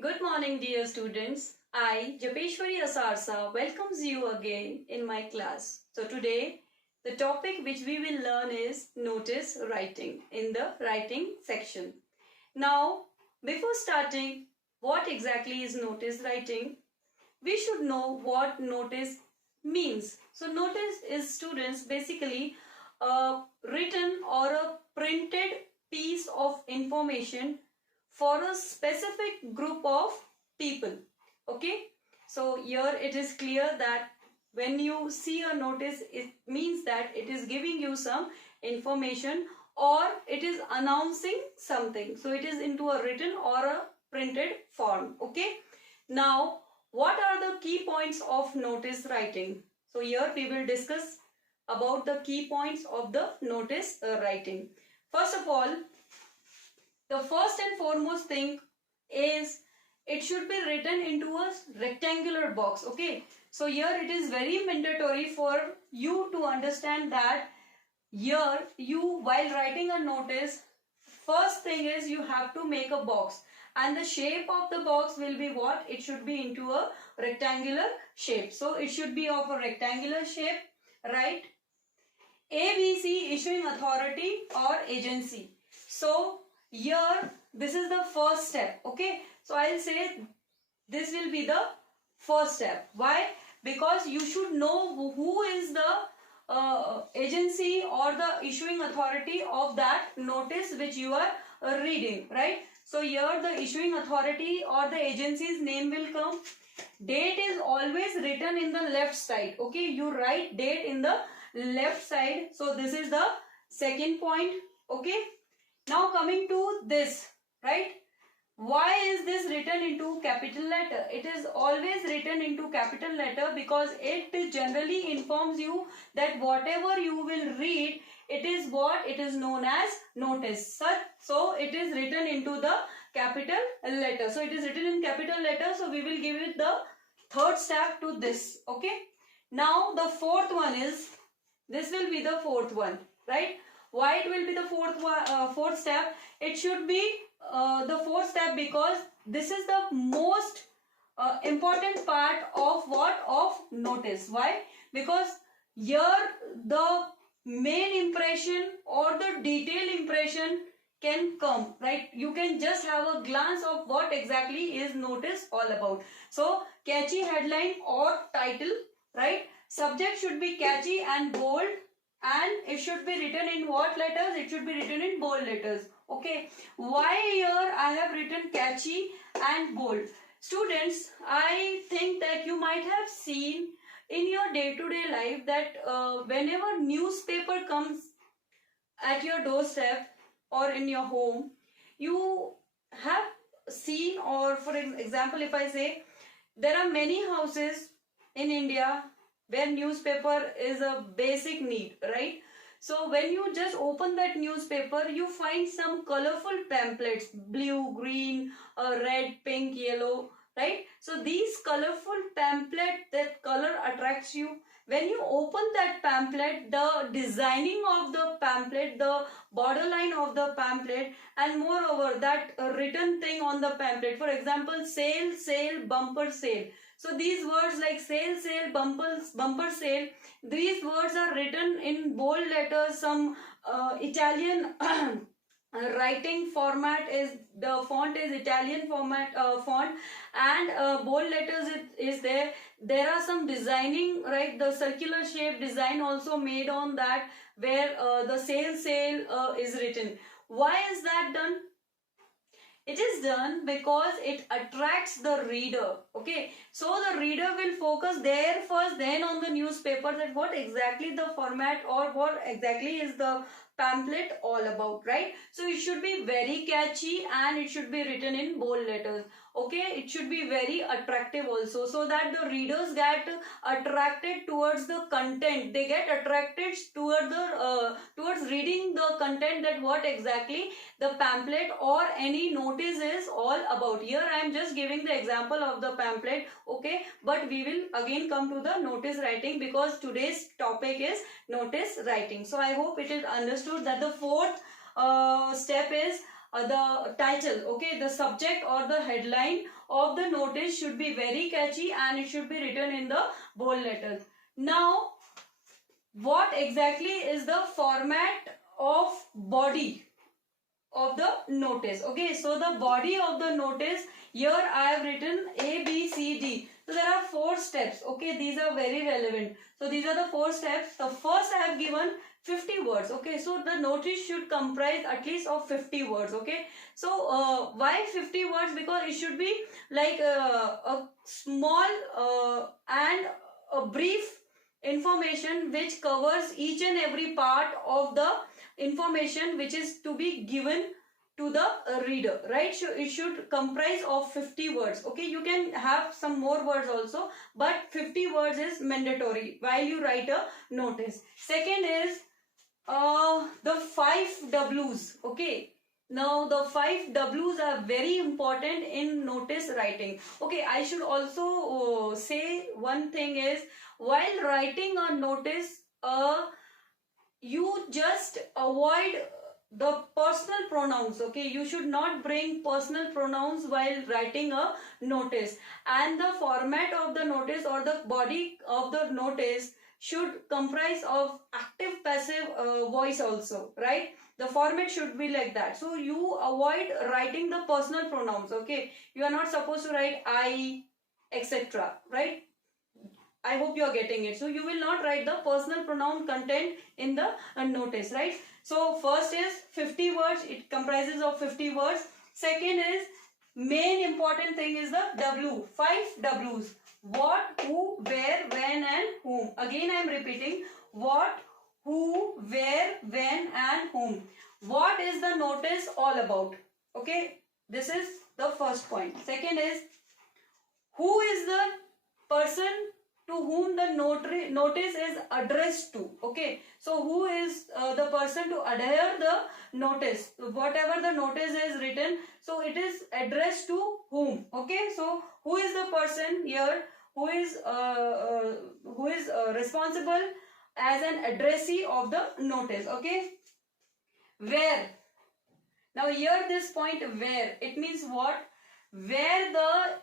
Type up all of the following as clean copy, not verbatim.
Good morning, dear students. I, Japeshwari Asarsa, welcomes you again in my class. So today, the topic which we will learn is notice writing in the writing section. Now, before starting, what exactly is notice writing? We should know what notice means. So notice is, students, basically a written or a printed piece of information for a specific group of people. Okay, so here it is clear that when you see a notice, it means that it is giving you some information or it is announcing something. So it is into a written or a printed form. Okay, now what are the key points of notice writing? So here we will discuss about the key points of the notice writing. First of all, the first and foremost thing is it should be written into a rectangular box. Okay, so here it is very mandatory for you to understand that here you, while writing a notice, first thing is you have to make a box, and the shape of the box will be what? It should be into a rectangular shape. So it should be of a rectangular shape, right? ABC, issuing authority or agency. So here this is the first step. Okay, so I'll say this will be the first step. Why? Because you should know who is the agency or the issuing authority of that notice which you are reading, right? So here the issuing authority or the agency's name will come. Date is always written in the left side. Okay, you write date in the left side. So this is the second point. Okay, now coming to this, right? Why is this written into capital letter? It is always written into capital letter because it generally informs you that whatever you will read, it is what it is known as notice. So it is written into the capital letter. So it is written in capital letter. So we will give it the third step to this. Okay. Now the fourth one is, this will be the fourth one, right? Why it will be the fourth step? It should be the fourth step because this is the most important part of what? Of notice. Why? Because here the main impression or the detailed impression can come, right? You can just have a glance of what exactly is notice all about. So catchy headline or title, right? Subject should be catchy and bold, and it should be written in what letters? It should be written in bold letters. Okay, why here I have written catchy and bold? Students, I think that you might have seen in your day-to-day life that whenever newspaper comes at your doorstep or in your home, you have seen, or for example, if I say, there are many houses in India where newspaper is a basic need, right? So when you just open that newspaper, you find some colorful pamphlets, blue, green, red, pink, yellow, right? So these colorful pamphlet, that color attracts you. When you open that pamphlet, the designing of the pamphlet, the borderline of the pamphlet, and moreover that written thing on the pamphlet, for example, sale, sale, bumper sale. So these words like sale, sale, bumper sale, these words are written in bold letters. Some Italian writing format is, the font is Italian format font, and bold letters is there. There are some designing, right? The circular shape design also made on that, where the sale is written. Why is that done? It is done because it attracts the reader. Okay, so the reader will focus there first, then on the newspaper, that what exactly the format or what exactly is the pamphlet all about, right? So it should be very catchy and it should be written in bold letters. Okay, it should be very attractive also, so that the readers get attracted towards the content. They get attracted toward the towards reading the content, that what exactly the pamphlet or any notice is all about. Here I am just giving the example of the pamphlet. Okay, but we will again come to the notice writing because today's topic is notice writing. So I hope it is understood that the fourth step is the title, okay, the subject or the headline of the notice should be very catchy and it should be written in the bold letters. Now, what exactly is the format of body of the notice? Okay, so the body of the notice, here I have written A, B, C, D. So there are 4 steps. Okay, these are very relevant. So these are the 4 steps. The first I have given 50 words. Okay, so the notice should comprise at least of 50 words. Okay, so why 50 words? Because it should be like a small and a brief information which covers each and every part of the information which is to be given to the reader, right? So it should comprise of 50 words. Okay, you can have some more words also, but 50 words is mandatory while you write a notice. Second is the 5 W's. Okay, now the 5 W's are very important in notice writing. Okay, I should also say one thing is, while writing a notice, you just avoid the personal pronouns. Okay, you should not bring personal pronouns while writing a notice, and the format of the notice or the body of the notice should comprise of active passive voice also, right? The format should be like that. So you avoid writing the personal pronouns. Okay, you are not supposed to write I, etc., right? I hope you are getting it. So you will not write the personal pronoun content in the notice, right? So first is 50 words. It comprises of 50 words. Second is, main important thing is the W. 5 W's. What, who, where, when and whom. Again I am repeating. What, who, where, when and whom. What is the notice all about? Okay, this is the first point. Second is, who is the person to whom the notice is addressed to. Okay, so who is the person to adhere the notice? Whatever the notice is written, so it is addressed to whom. Okay, so who is the person here who is responsible as an addressee of the notice? Okay, where. Now here this point where, it means what? Where the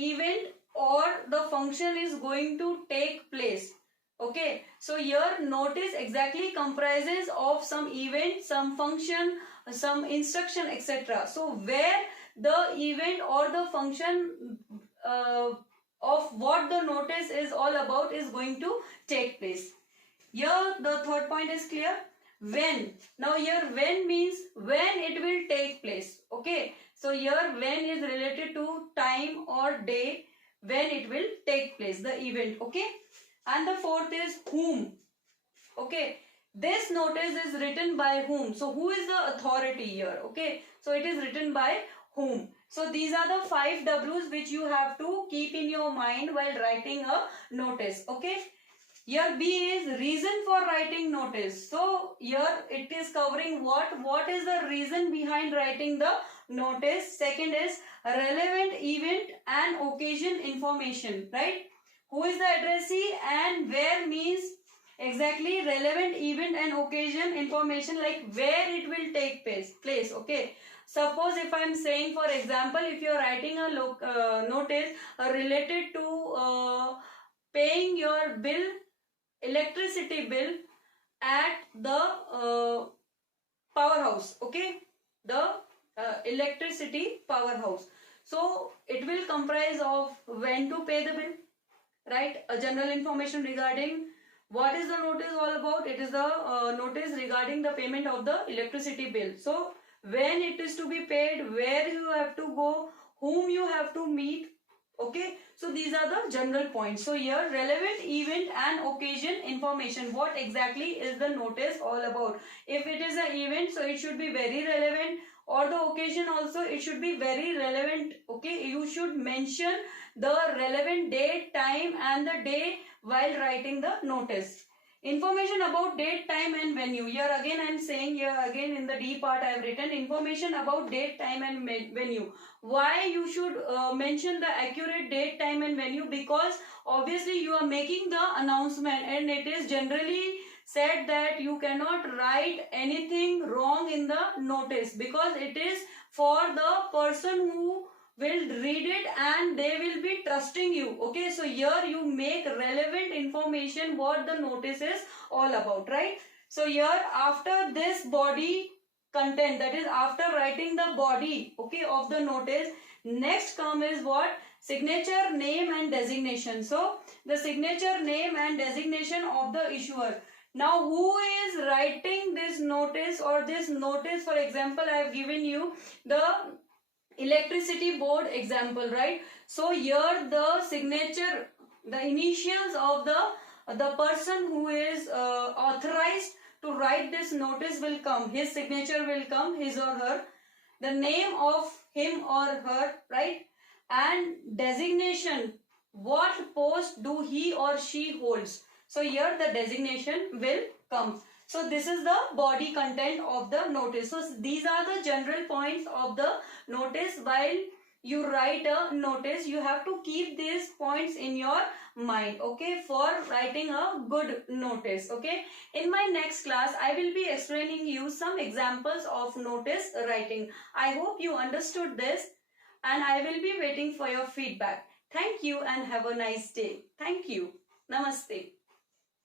event or the function is going to take place. Okay, so here notice exactly comprises of some event, some function, some instruction, etc. So where the event or the function of what the notice is all about is going to take place. Here the third point is clear. When. Now here when means when it will take place. Okay, so here when is related to time or day when it will take place, the event. Okay, and the fourth is whom. Okay, this notice is written by whom. So who is the authority here? Okay, so it is written by whom. So these are the 5 W's which you have to keep in your mind while writing a notice. Okay, here B is reason for writing notice. So here it is covering what is the reason behind writing the notice. Second is relevant event and occasion information, right? Who is the addressee and where means exactly relevant event and occasion information, like where it will take place. Okay, suppose if I am saying, for example, if you are writing a notice related to paying your bill, electricity bill at the powerhouse. Okay, the electricity powerhouse. So it will comprise of when to pay the bill, right? A general information regarding what is the notice all about. It is the notice regarding the payment of the electricity bill. So when it is to be paid, where you have to go, whom you have to meet. Okay, so these are the general points. So here relevant event and occasion information. What exactly is the notice all about? If it is an event, so it should be very relevant, or the occasion also it should be very relevant. Okay, you should mention the relevant date, time and the day while writing the notice. Information about date, time and venue. Here again I am saying, here again in the D part I have written information about date, time and venue. Why you should mention the accurate date, time and venue? Because obviously you are making the announcement and it is generally said that you cannot write anything wrong in the notice because it is for the person who will read it and they will be trusting you. Okay, so here you make relevant information what the notice is all about, right? So here after this body content, that is after writing the body, okay, of the notice, next come is what? Signature, name and designation. So the signature, name and designation of the issuer. Now who is writing this notice or this notice? For example, I have given you the electricity board example, right? So here the signature, the initials of the person who is authorized to write this notice will come. His signature will come, his or her. The name of him or her, right? And designation, what post do he or she holds. So here the designation will come. So this is the body content of the notice. So these are the general points of the notice. While you write a notice, you have to keep these points in your mind, okay, for writing a good notice, okay. In my next class, I will be explaining you some examples of notice writing. I hope you understood this and I will be waiting for your feedback. Thank you and have a nice day. Thank you. Namaste.